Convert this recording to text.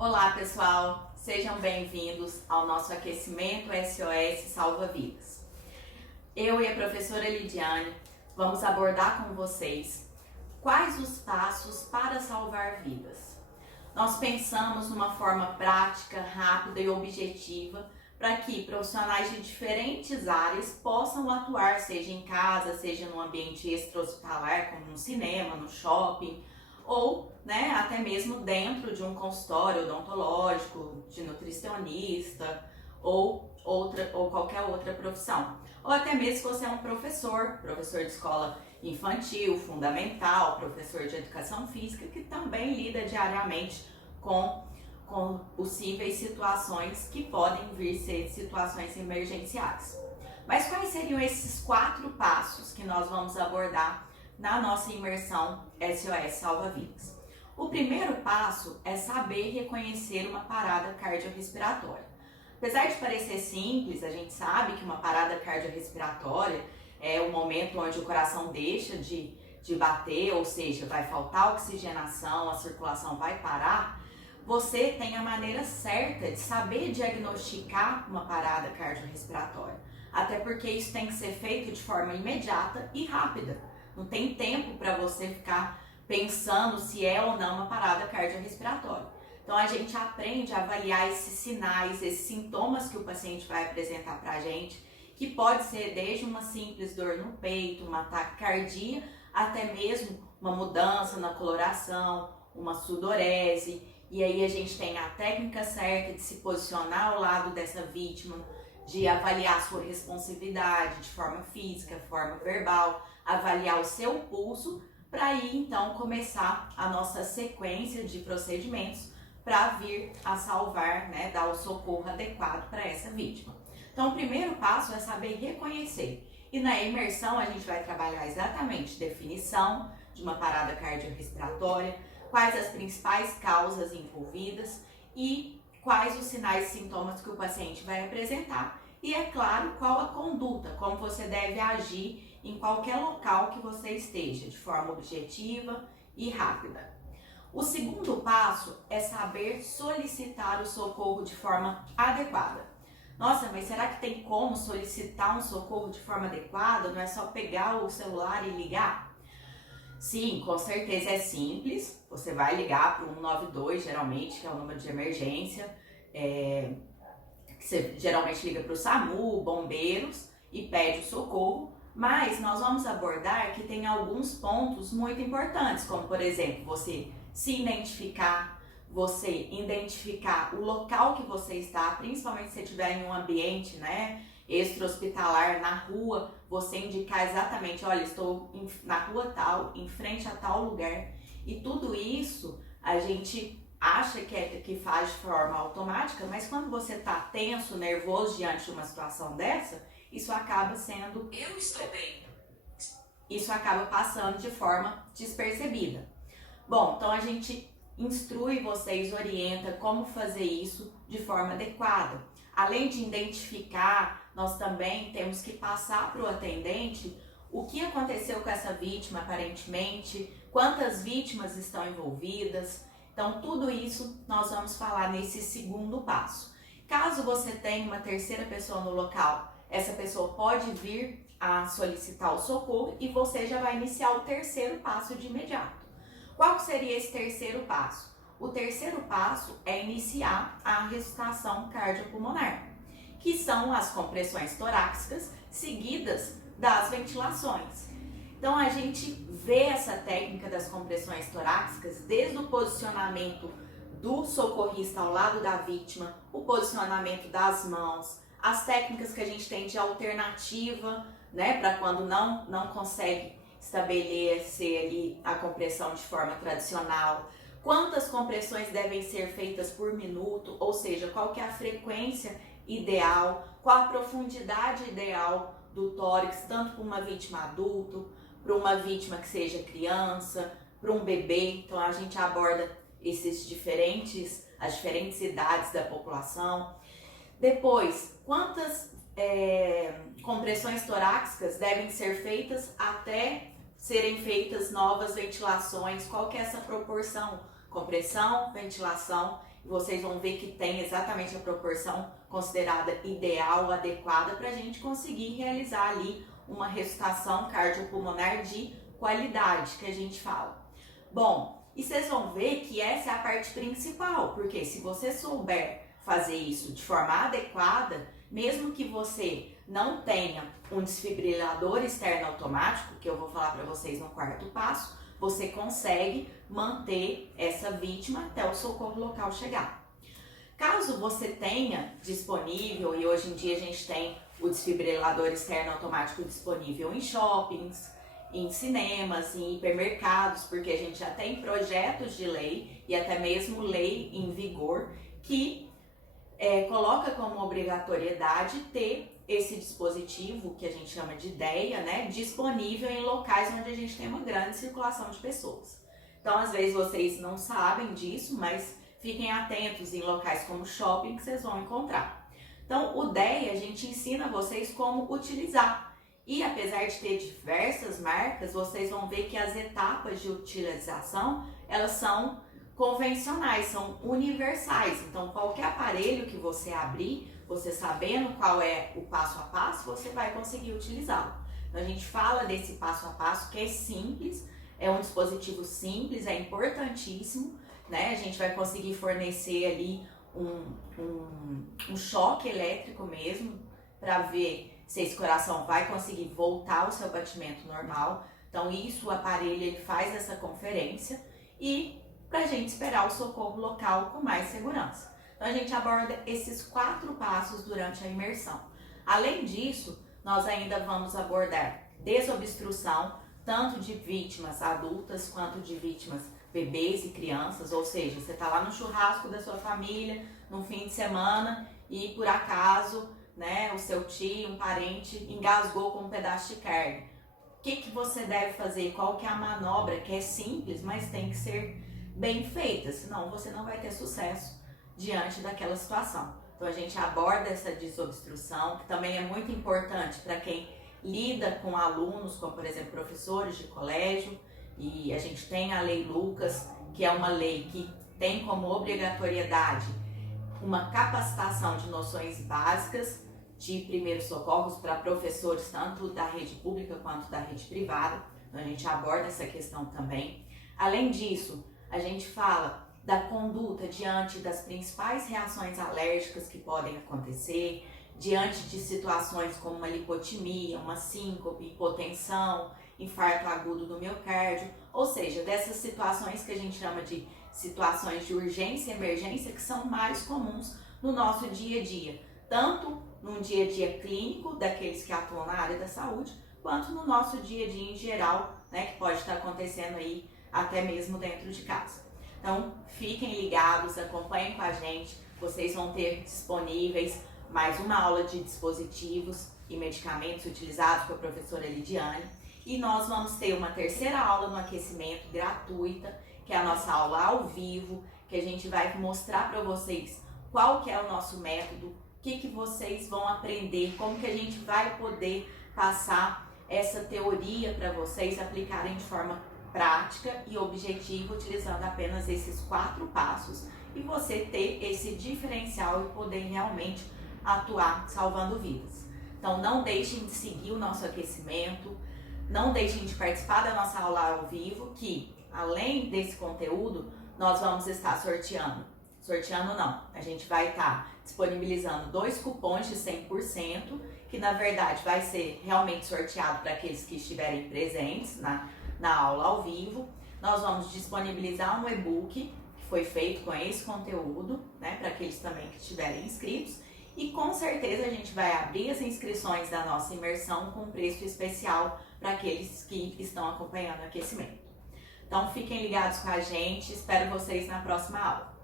Olá pessoal, sejam bem-vindos ao nosso aquecimento SOS Salva Vidas. Eu e a professora Lidiane vamos abordar com vocês quais os passos para salvar vidas. Nós pensamos numa forma prática, rápida e objetiva para que profissionais de diferentes áreas possam atuar, seja em casa, seja no ambiente extra-hospitalar, como no cinema, no shopping, ou até mesmo dentro de um consultório odontológico, de nutricionista ou qualquer outra profissão. Ou até mesmo se você é um professor de escola infantil, fundamental, professor de educação física, que também lida diariamente com possíveis situações que podem vir ser situações emergenciais. Mas quais seriam esses 4 passos que nós vamos abordar na nossa imersão SOS Salva Vidas? O primeiro passo é saber reconhecer uma parada cardiorrespiratória. Apesar de parecer simples, a gente sabe que uma parada cardiorrespiratória é o momento onde o coração deixa de bater, ou seja, vai faltar oxigenação, a circulação vai parar. Você tem a maneira certa de saber diagnosticar uma parada cardiorrespiratória, até porque isso tem que ser feito de forma imediata e rápida. Não tem tempo para você ficar pensando se é ou não uma parada cardiorrespiratória. Então a gente aprende a avaliar esses sinais, esses sintomas que o paciente vai apresentar para a gente, que pode ser desde uma simples dor no peito, uma taquicardia, até mesmo uma mudança na coloração, uma sudorese. E aí a gente tem a técnica certa de se posicionar ao lado dessa vítima, de avaliar a sua responsividade de forma física, forma verbal, avaliar o seu pulso, para aí então começar a nossa sequência de procedimentos para vir a salvar, dar o socorro adequado para essa vítima. Então o primeiro passo é saber reconhecer. E na imersão a gente vai trabalhar exatamente definição de uma parada cardiorrespiratória, quais as principais causas envolvidas e quais os sinais e sintomas que o paciente vai apresentar. E é claro, qual a conduta, como você deve agir em qualquer local que você esteja, de forma objetiva e rápida. O segundo passo é saber solicitar o socorro de forma adequada. Nossa, mas será que tem como solicitar um socorro de forma adequada? Não é só pegar o celular e ligar? Sim, com certeza é simples. Você vai ligar para o 192, geralmente, que é o número de emergência. Você geralmente liga para o SAMU, bombeiros, e pede o socorro. Mas nós vamos abordar que tem alguns pontos muito importantes, como por exemplo, você se identificar, você identificar o local que você está, principalmente se você estiver em um ambiente extra-hospitalar, na rua, você indicar exatamente, olha, estou na rua tal, em frente a tal lugar. E tudo isso a gente acha que faz de forma automática, mas quando você está tenso, nervoso diante de uma situação dessa, isso acaba sendo... Eu estou bem. Isso acaba passando de forma despercebida. Bom, então a gente instrui vocês, orienta como fazer isso de forma adequada. Além de identificar, nós também temos que passar para o atendente o que aconteceu com essa vítima aparentemente, quantas vítimas estão envolvidas. Então tudo isso nós vamos falar nesse segundo passo. Caso você tenha uma terceira pessoa no local, essa pessoa pode vir a solicitar o socorro e você já vai iniciar o terceiro passo de imediato. Qual seria esse terceiro passo? O terceiro passo é iniciar a ressuscitação cardiopulmonar, que são as compressões torácicas seguidas das ventilações. Então a gente vê essa técnica das compressões torácicas desde o posicionamento do socorrista ao lado da vítima, o posicionamento das mãos, as técnicas que a gente tem de alternativa, para quando não consegue estabelecer ali a compressão de forma tradicional, quantas compressões devem ser feitas por minuto, ou seja, qual que é a frequência ideal, qual a profundidade ideal do tórax, tanto para uma vítima adulto, para uma vítima que seja criança, para um bebê. Então a gente aborda as diferentes idades da população. Depois, quantas compressões torácicas devem ser feitas até serem feitas novas ventilações? Qual que é essa proporção? Compressão, ventilação Vocês vão ver que tem exatamente a proporção considerada ideal, adequada para a gente conseguir realizar ali uma ressuscitação cardiopulmonar de qualidade que a gente fala. Bom, e vocês vão ver que essa é a parte principal, porque se você souber fazer isso de forma adequada, mesmo que você não tenha um desfibrilador externo automático, que eu vou falar para vocês no quarto passo, você consegue manter essa vítima até o socorro local chegar. Caso você tenha disponível, e hoje em dia a gente tem o desfibrilador externo automático disponível em shoppings, em cinemas, em hipermercados, porque a gente já tem projetos de lei e até mesmo lei em vigor que coloca como obrigatoriedade ter esse dispositivo, que a gente chama de DEA, né, disponível em locais onde a gente tem uma grande circulação de pessoas. Então, às vezes vocês não sabem disso, mas fiquem atentos em locais como shopping que vocês vão encontrar. Então, o DEA a gente ensina vocês como utilizar. E apesar de ter diversas marcas, vocês vão ver que as etapas de utilização, elas são convencionais, são universais. Então, qualquer aparelho que você abrir, você sabendo qual é o passo a passo, você vai conseguir utilizá-lo. Então, a gente fala desse passo a passo que é simples, é um dispositivo simples, é importantíssimo, né? A gente vai conseguir fornecer ali um choque elétrico mesmo, para ver se esse coração vai conseguir voltar ao seu batimento normal. Então, isso, o aparelho, ele faz essa conferência e para a gente esperar o socorro local com mais segurança. Então, a gente aborda esses 4 passos durante a imersão. Além disso, nós ainda vamos abordar desobstrução, tanto de vítimas adultas quanto de vítimas bebês e crianças, ou seja, você está lá no churrasco da sua família, no fim de semana, e por acaso, né, o seu tio, um parente, engasgou com um pedaço de carne. O que você deve fazer? Qual que é a manobra, que é simples, mas tem que ser bem feita, senão você não vai ter sucesso diante daquela situação. Então a gente aborda essa desobstrução, que também é muito importante para quem lida com alunos, como por exemplo professores de colégio, e a gente tem a Lei Lucas, que é uma lei que tem como obrigatoriedade uma capacitação de noções básicas de primeiros socorros para professores tanto da rede pública quanto da rede privada. Então a gente aborda essa questão também. Além disso, a gente fala da conduta diante das principais reações alérgicas que podem acontecer, diante de situações como uma lipotimia, uma síncope, hipotensão, infarto agudo do miocárdio, ou seja, dessas situações que a gente chama de situações de urgência e emergência que são mais comuns no nosso dia a dia, tanto no dia a dia clínico daqueles que atuam na área da saúde, quanto no nosso dia a dia em geral, né, que pode estar acontecendo aí até mesmo dentro de casa. Então, fiquem ligados, acompanhem com a gente, vocês vão ter disponíveis mais uma aula de dispositivos e medicamentos utilizados pela professora Lidiane, e nós vamos ter uma terceira aula no aquecimento gratuita, que é a nossa aula ao vivo, que a gente vai mostrar para vocês qual que é o nosso método, o que vocês vão aprender, como que a gente vai poder passar essa teoria para vocês aplicarem de forma prática e objetiva, utilizando apenas esses 4 passos, e você ter esse diferencial e poder realmente atuar salvando vidas. Então não deixem de seguir o nosso aquecimento, não deixem de participar da nossa aula ao vivo, que além desse conteúdo, nós vamos estar sorteando não, a gente vai estar disponibilizando 2 cupons de 100%, que na verdade vai ser realmente sorteado para aqueles que estiverem presentes na aula ao vivo. Nós vamos disponibilizar um e-book que foi feito com esse conteúdo, né, para aqueles também que estiverem inscritos, e com certeza a gente vai abrir as inscrições da nossa imersão com preço especial para aqueles que estão acompanhando o aquecimento. Então fiquem ligados com a gente, espero vocês na próxima aula.